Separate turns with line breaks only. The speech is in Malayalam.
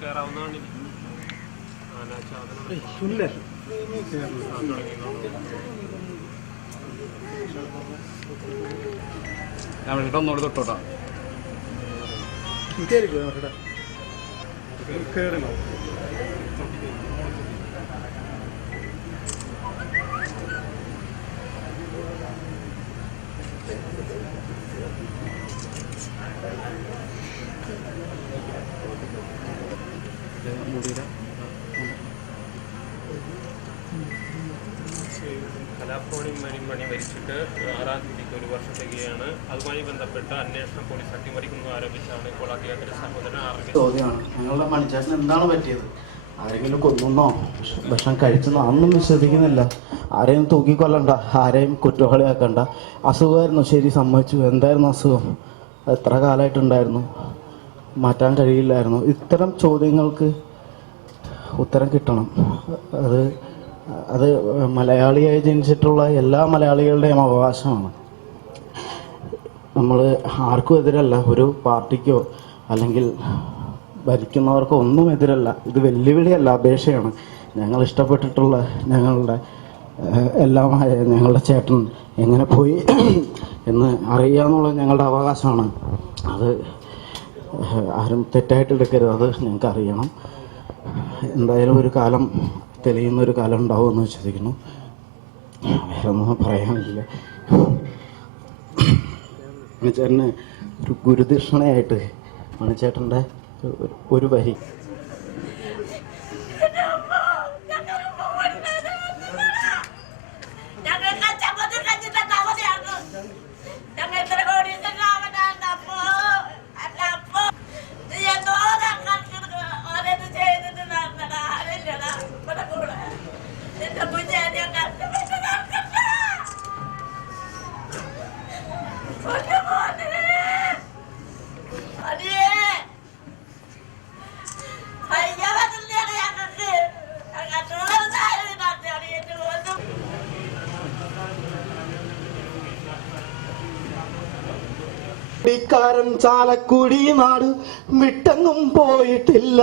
കയറാവുന്നതാണ്
ഞാൻ വിളിച്ചിട്ട് ഒന്നുകൂടി തൊട്ടോട്ടാ
കലാഭവനി മണിമണി മരിച്ചിട്ട് ആറാം തീയതിക്ക് ഒരു വർഷത്തേക്കാണ്. അതുമായി ബന്ധപ്പെട്ട് അന്വേഷണം പോലീസ് അട്ടിമറിക്കുന്നു ആരോപിച്ചാണ് ഇപ്പോൾ അദ്ദേഹത്തിന്റെ സഹോദരൻ
ചോദ്യമാണ്. ഞങ്ങളുടെ മണിച്ചേട്ടന് എന്താണ് പറ്റിയത്? ആരെങ്കിലും കൊന്നോ ഭക്ഷണം കഴിച്ചെന്നോ? അന്നും വിശ്വസിക്കുന്നില്ല. ആരെയും തൂക്കിക്കൊല്ലണ്ട. ആരെയും കുറ്റവാളിയാക്കണ്ട. അസുഖമായിരുന്നു. ശരി സമ്മതിച്ചു. എന്തായിരുന്നു അസുഖം? എത്ര കാലമായിട്ടുണ്ടായിരുന്നു? മാറ്റാൻ കഴിയില്ലായിരുന്നു. ഇത്തരം ചോദ്യങ്ങൾക്ക് ഉത്തരം കിട്ടണം. അത് അത് മലയാളിയായി ജനിച്ചിട്ടുള്ള എല്ലാ മലയാളികളുടെയും അവകാശമാണ്. നമ്മൾ ആർക്കും എതിരല്ല. ഒരു പാർട്ടിക്കോ അല്ലെങ്കിൽ ഭരിക്കുന്നവർക്കോ ഒന്നും എതിരല്ല. ഇത് വെല്ലുവിളിയല്ല അപേക്ഷയാണ്. ഞങ്ങൾ ഇഷ്ടപ്പെട്ടിട്ടുള്ള ഞങ്ങളുടെ എല്ലാമായ ഞങ്ങളുടെ ചേട്ടൻ എങ്ങനെ പോയി എന്ന് അറിയാന്നുള്ളത് ഞങ്ങളുടെ അവകാശമാണ്. അത് ആരും തെറ്റായിട്ട് എടുക്കരുത്. അത് ഞങ്ങൾക്ക് അറിയണം. എന്തായാലും ഒരു കാലം തെളിയുന്ന ഒരു കാലം ഉണ്ടാവുമെന്ന് വിശ്വസിക്കുന്നു. വേറെ ഒന്നും പറയാനില്ല. മണിച്ചേട്ടന് ഒരു ഗുരുദക്ഷിണയായിട്ട് മണിച്ചേട്ടന്റെ ഒരു വരി കുടിക്കാരൻ ചാലക്കുടി നാട് വിട്ടെങ്ങും പോയിട്ടില്ല.